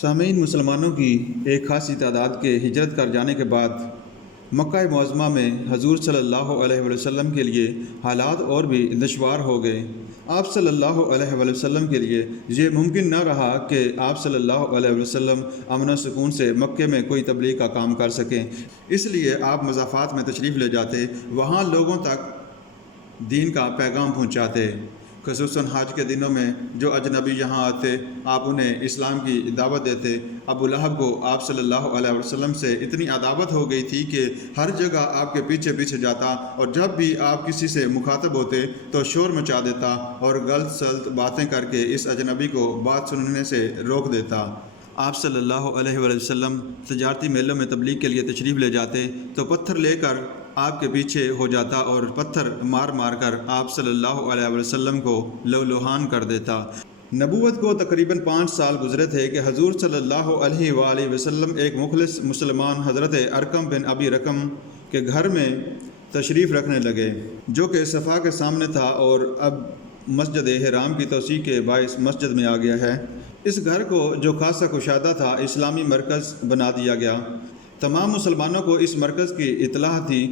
سامعین، مسلمانوں کی ایک خاصی تعداد کے ہجرت کر جانے کے بعد مکہ معظمہ میں حضور صلی اللہ علیہ وسلم کے لیے حالات اور بھی دشوار ہو گئے۔ آپ صلی اللہ علیہ وسلم کے لیے یہ ممکن نہ رہا کہ آپ صلی اللہ علیہ وسلم امن و سکون سے مکے میں کوئی تبلیغ کا کام کر سکیں۔ اس لیے آپ مضافات میں تشریف لے جاتے، وہاں لوگوں تک دین کا پیغام پہنچاتے۔ خصوصاً حج کے دنوں میں جو اجنبی یہاں آتے، آپ انہیں اسلام کی دعوت دیتے۔ ابو لہب کو آپ صلی اللہ علیہ وسلم سے اتنی عداوت ہو گئی تھی کہ ہر جگہ آپ کے پیچھے پیچھے جاتا، اور جب بھی آپ کسی سے مخاطب ہوتے تو شور مچا دیتا اور غلط سلط باتیں کر کے اس اجنبی کو بات سننے سے روک دیتا۔ آپ صلی اللہ علیہ وسلم تجارتی میلوں میں تبلیغ کے لیے تشریف لے جاتے تو پتھر لے کر آپ کے پیچھے ہو جاتا اور پتھر مار مار کر آپ صلی اللہ علیہ وسلم کو لہوحان کر دیتا۔ نبوت کو تقریباً 5 سال گزرے تھے کہ حضور صلی اللہ علیہ وآلہ وسلم ایک مخلص مسلمان حضرت ارقم بن ابی رقم کے گھر میں تشریف رکھنے لگے، جو کہ صفا کے سامنے تھا اور اب مسجد حرام کی توسیع کے باعث مسجد میں آ گیا ہے۔ اس گھر کو، جو خاصا کشادہ تھا، اسلامی مرکز بنا دیا گیا۔ تمام مسلمانوں کو اس مرکز کی اطلاع تھی۔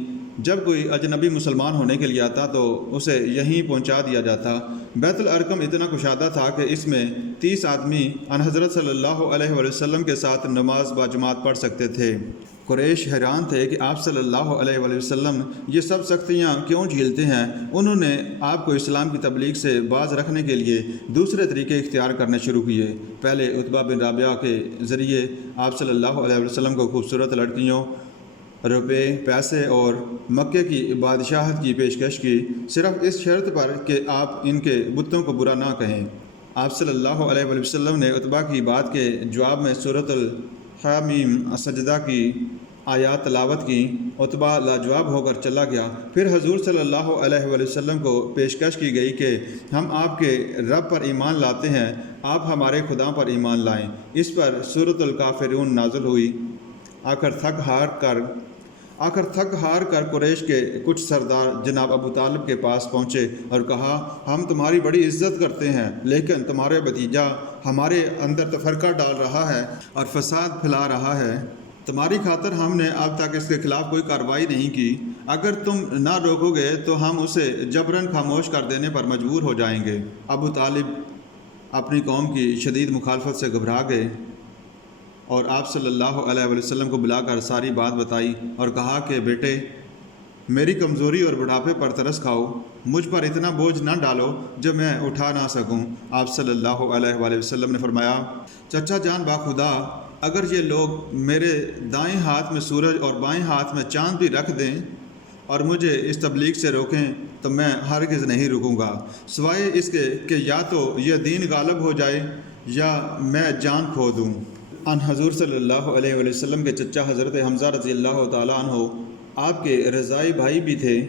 جب کوئی اجنبی مسلمان ہونے کے لیے آتا تو اسے یہیں پہنچا دیا جاتا۔ بیت الارقم اتنا کشادہ تھا کہ اس میں 30 آدمی ان حضرت صلی اللہ علیہ وسلم کے ساتھ نماز باجماعت پڑھ سکتے تھے۔ قریش حیران تھے کہ آپ صلی اللہ علیہ وسلم یہ سب سختیاں کیوں جھیلتے ہیں۔ انہوں نے آپ کو اسلام کی تبلیغ سے باز رکھنے کے لیے دوسرے طریقے اختیار کرنے شروع کیے۔ پہلے عتبہ بن رابعہ کے ذریعے آپ صلی اللہ علیہ وسلم کو خوبصورت لڑکیوں، روپے، پیسے اور مکے کی بادشاہت کی پیشکش کی، صرف اس شرط پر کہ آپ ان کے بتوں کو برا نہ کہیں۔ آپ صلی اللہ علیہ وسلم نے عتبہ کی بات کے جواب میں سورۃ الحامیم سجدہ کی آیات تلاوت کی۔ عتبہ لاجواب ہو کر چلا گیا۔ پھر حضور صلی اللہ علیہ وسلم کو پیشکش کی گئی کہ ہم آپ کے رب پر ایمان لاتے ہیں، آپ ہمارے خدا پر ایمان لائیں۔ اس پر سورۃ الکافرون نازل ہوئی۔ آخر تھک ہار کر قریش کے کچھ سردار جناب ابو طالب کے پاس پہنچے اور کہا، ہم تمہاری بڑی عزت کرتے ہیں، لیکن تمہارے بھتیجا ہمارے اندر تفرقہ ڈال رہا ہے اور فساد پھیلا رہا ہے۔ تمہاری خاطر ہم نے اب تک اس کے خلاف کوئی کارروائی نہیں کی۔ اگر تم نہ روکو گے تو ہم اسے جبراً خاموش کر دینے پر مجبور ہو جائیں گے۔ ابو طالب اپنی قوم کی شدید مخالفت سے گھبرا گئے اور آپ صلی اللہ علیہ وسلم کو بلا کر ساری بات بتائی اور کہا کہ بیٹے، میری کمزوری اور بڑھاپے پر ترس کھاؤ، مجھ پر اتنا بوجھ نہ ڈالو جو میں اٹھا نہ سکوں۔ آپ صلی اللہ علیہ وسلم نے فرمایا، چچا جان باخدا، اگر یہ لوگ میرے دائیں ہاتھ میں سورج اور بائیں ہاتھ میں چاند بھی رکھ دیں اور مجھے اس تبلیغ سے روکیں تو میں ہرگز نہیں رکوں گا، سوائے اس کے کہ یا تو یہ دین غالب ہو جائے یا میں جان کھو دوں۔ ان حضور صلی اللہ علیہ وسلم کے چچا حضرت حمزہ رضی اللہ تعالیٰ عنہ آپ کے رضائی بھائی بھی تھے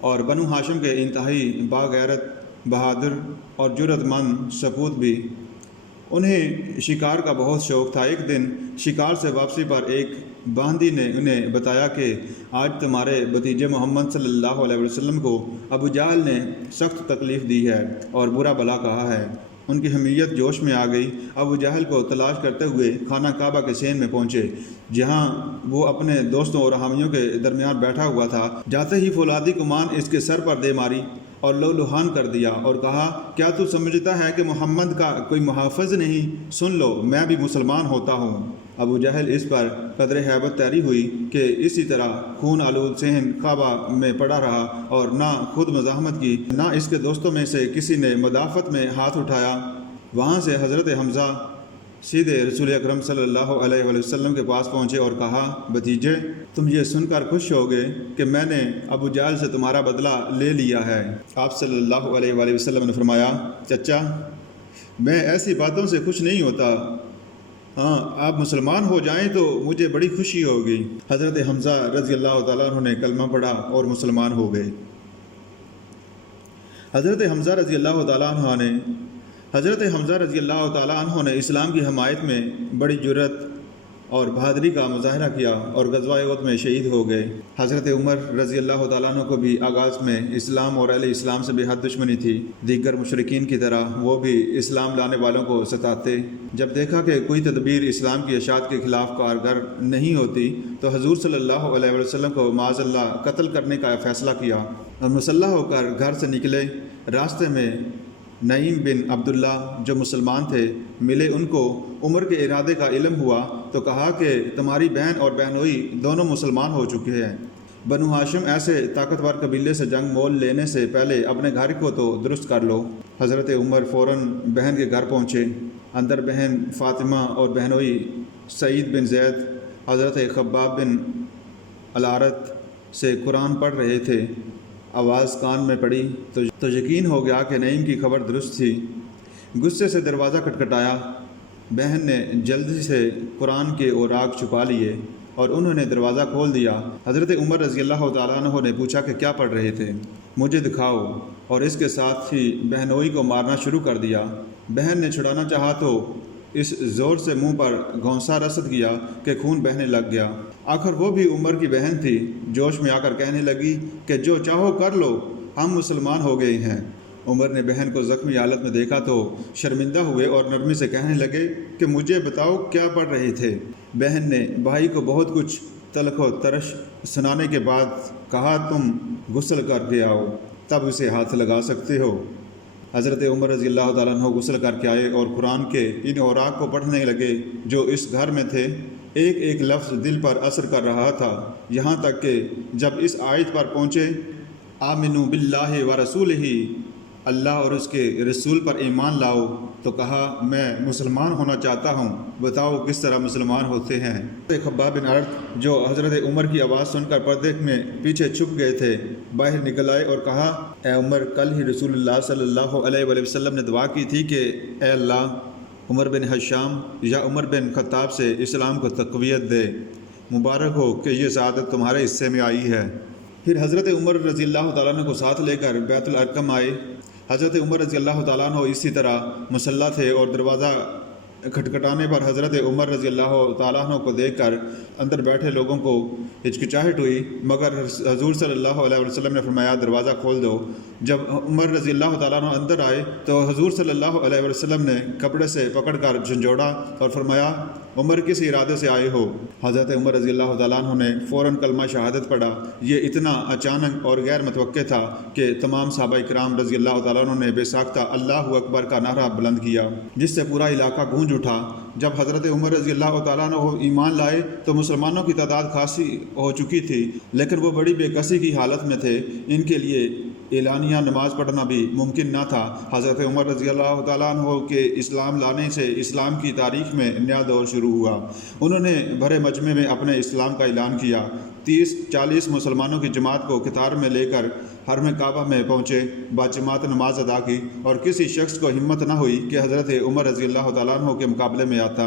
اور بنو ہاشم کے انتہائی باغیرت، بہادر اور جرأت مند سپوت بھی۔ انہیں شکار کا بہت شوق تھا۔ ایک دن شکار سے واپسی پر ایک باندی نے انہیں بتایا کہ آج تمہارے بھتیجے محمد صلی اللہ علیہ وسلم کو ابو جہل نے سخت تکلیف دی ہے اور برا بھلا کہا ہے۔ ان کی حمیت جوش میں آ گئی۔ ابو جہل کو تلاش کرتے ہوئے خانہ کعبہ کے صحن میں پہنچے، جہاں وہ اپنے دوستوں اور حامیوں کے درمیان بیٹھا ہوا تھا۔ جاتے ہی فولادی کمان اس کے سر پر دے ماری اور لہوحان کر دیا اور کہا، کیا تو سمجھتا ہے کہ محمد کا کوئی محافظ نہیں؟ سن لو، میں بھی مسلمان ہوتا ہوں۔ ابو جہل اس پر قدر ہیبت طاری ہوئی کہ اسی طرح خون آلود صحن کعبہ میں پڑا رہا اور نہ خود مزاحمت کی، نہ اس کے دوستوں میں سے کسی نے مدافعت میں ہاتھ اٹھایا۔ وہاں سے حضرت حمزہ سیدھے رسول اکرم صلی اللہ علیہ وسلم کے پاس پہنچے اور کہا، بھتیجے، تم یہ سن کر خوش ہوگے کہ میں نے ابو جہل سے تمہارا بدلہ لے لیا ہے۔ آپ صلی اللہ علیہ وسلم نے فرمایا، چچا، میں ایسی باتوں سے خوش نہیں ہوتا۔ ہاں، آپ مسلمان ہو جائیں تو مجھے بڑی خوشی ہوگی۔ حضرت حمزہ رضی اللہ تعالیٰ عنہ نے کلمہ پڑھا اور مسلمان ہو گئے۔ حضرت حمزہ رضی اللہ تعالیٰ عنہ نے اسلام کی حمایت میں بڑی جرأت اور بہادری کا مظاہرہ کیا اور غزوہ احد میں شہید ہو گئے۔ حضرت عمر رضی اللہ تعالیٰ عنہ کو بھی آغاز میں اسلام اور اہل اسلام سے بے حد دشمنی تھی۔ دیگر مشرکین کی طرح وہ بھی اسلام لانے والوں کو ستاتے۔ جب دیکھا کہ کوئی تدبیر اسلام کی اشاعت کے خلاف کارگر نہیں ہوتی تو حضور صلی اللہ علیہ وسلم کو معاذ اللہ قتل کرنے کا فیصلہ کیا اور مسلح ہو کر گھر سے نکلے۔ راستے میں نعیم بن عبداللہ جو مسلمان تھے ملے، ان کو عمر کے ارادے کا علم ہوا تو کہا کہ تمہاری بہن اور بہنوئی دونوں مسلمان ہو چکے ہیں۔ بنو ہاشم ایسے طاقتور قبیلے سے جنگ مول لینے سے پہلے اپنے گھر کو تو درست کر لو۔ حضرت عمر فوراً بہن کے گھر پہنچے۔ اندر بہن فاطمہ اور بہنوئی سعید بن زید حضرت خباب بن الارت سے قرآن پڑھ رہے تھے۔ آواز کان میں پڑی تو یقین ہو گیا کہ نعیم کی خبر درست تھی۔ غصے سے دروازہ کھٹکھٹایا۔ بہن نے جلدی سے قرآن کے اوراق چھپا لیے اور انہوں نے دروازہ کھول دیا۔ حضرت عمر رضی اللہ تعالیٰ عنہ نے پوچھا کہ کیا پڑھ رہے تھے؟ مجھے دکھاؤ، اور اس کے ساتھ ہی بہنوئی کو مارنا شروع کر دیا۔ بہن نے چھڑانا چاہا تو اس زور سے منہ پر گھونسا رسد کیا کہ خون بہنے لگ گیا۔ آخر وہ بھی عمر کی بہن تھی، جوش میں آ کر کہنے لگی کہ جو چاہو کر لو، ہم مسلمان ہو گئے ہیں۔ عمر نے بہن کو زخمی حالت میں دیکھا تو شرمندہ ہوئے اور نرمی سے کہنے لگے کہ مجھے بتاؤ کیا پڑھ رہے تھے؟ بہن نے بھائی کو بہت کچھ تلخ و ترش سنانے کے بعد کہا تم غسل کر کے آؤ، تب اسے ہاتھ لگا سکتے ہو۔ حضرت عمر رضی اللہ تعالیٰ عنہ غسل کر کے آئے اور قرآن کے ان اوراق کو پڑھنے لگے جو اس گھر میں تھے۔ ایک ایک لفظ دل پر اثر کر رہا تھا، یہاں تک کہ جب اس آیت پر پہنچے آمنو باللہ و رسولہ، اللہ اور اس کے رسول پر ایمان لاؤ، تو کہا میں مسلمان ہونا چاہتا ہوں، بتاؤ کس طرح مسلمان ہوتے ہیں۔ خباب بن ارد جو حضرت عمر کی آواز سن کر پردے میں پیچھے چھپ گئے تھے، باہر نکل آئے اور کہا اے عمر، کل ہی رسول اللہ صلی اللہ علیہ وآلہ وسلم نے دعا کی تھی کہ اے اللہ عمر بن حشام یا عمر بن خطاب سے اسلام کو تقویت دے، مبارک ہو کہ یہ سعادت تمہارے حصے میں آئی ہے۔ پھر حضرت عمر رضی اللہ تعالیٰ عنہ کو ساتھ لے کر بیت الارقم آئے۔ حضرت عمر رضی اللہ تعالیٰ عنہ اسی طرح مسلح تھے اور دروازہ کھٹکھٹانے پر حضرت عمر رضی اللہ تعالیٰ عنہ کو دیکھ کر اندر بیٹھے لوگوں کو ہچکچاہٹ ہوئی، مگر حضور صلی اللہ علیہ وسلم نے فرمایا دروازہ کھول دو۔ جب عمر رضی اللہ تعالیٰ عنہ اندر آئے تو حضور صلی اللہ علیہ وسلم نے کپڑے سے پکڑ کر جھنجھوڑا اور فرمایا عمر کس ارادے سے آئے ہو؟ حضرت عمر رضی اللہ تعالیٰ عنہ نے فوراً کلمہ شہادت پڑھا۔ یہ اتنا اچانک اور غیر متوقع تھا کہ تمام صحابہ کرام رضی اللہ تعالیٰ عنہ نے بے ساختہ اللہ اکبر کا نعرہ بلند کیا، جس سے پورا علاقہ گونج اٹھا۔ جب حضرت عمر رضی اللہ تعالیٰ عنہ ایمان لائے تو مسلمانوں کی تعداد خاصی ہو چکی تھی، لیکن وہ بڑی بے کسی کی حالت میں تھے، ان کے لیے اعلانیہ نماز پڑھنا بھی ممکن نہ تھا۔ حضرت عمر رضی اللہ تعالیٰ عنہ کے اسلام لانے سے اسلام کی تاریخ میں نیا دور شروع ہوا۔ انہوں نے بھرے مجمع میں اپنے اسلام کا اعلان کیا۔ 30-40 مسلمانوں کی جماعت کو قطار میں لے کر حرم کعبہ میں پہنچے، باجماعت نماز ادا کی اور کسی شخص کو ہمت نہ ہوئی کہ حضرت عمر رضی اللہ تعالیٰ عنہ کے مقابلے میں آتا۔